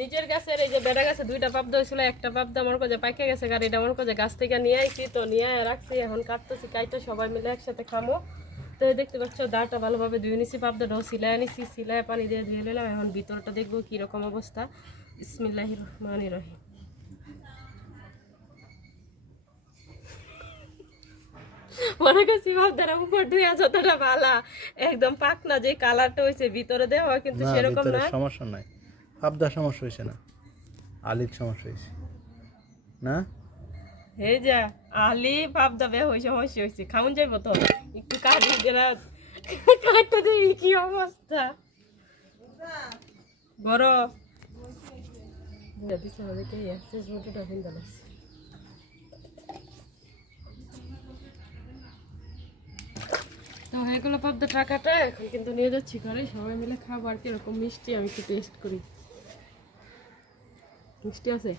নিজের গাছের এই যে বেড়া গাছে দুইটা পাবদা হয়েছিল, একটা পাবদা আমার কাছে পাইকে গেছে, গাড়িটা আমার কাছে গাছ থেকে নিয়ে আইছি, তো নিয়ে রাখছি, এখন কাটতেছি, কাইতে সবাই মিলে একসাথে খামো। তো দেখতে পাচ্ছ দাঁড়টা ভালোভাবে ধুয়ে নিছি, পাবদাটাও সিলাই নিছি, সিলাই পানি দিয়ে ধুয়ে নিলাম। এখন ভিতরটা দেখবো কিরকম অবস্থা। বিসমিল্লাহির রহমানির রহিম। মনে করছি পাবদার উপর ধুয়ে যতটা ভালো, একদম পাকনা যে কালারটা হয়েছে ভিতরে দেওয়া, কিন্তু সেরকম না। সমস্যা নাই, পাবদার সমস্যা হয়েছে না, আলির সমস্যা হয়েছে না। এই যে আলি পাবদা বে হই সমস্যা হয়েছে, খাউন যাইব তো একটু কাটি গেলা কাটতে দিই, কি অবস্থা বড় দিছে আমাদেরকে এক্সেস মোটরটা ফিন্দা লাগছে। তো হয়ে গেলো পাবদা টাকাটা, এখন কিন্তু নিয়ে যাচ্ছি ঘরে, সবাই মিলে খাবো। আর কিরকম মিষ্টি আমি একটু টেস্ট করি, মিষ্টি আছে।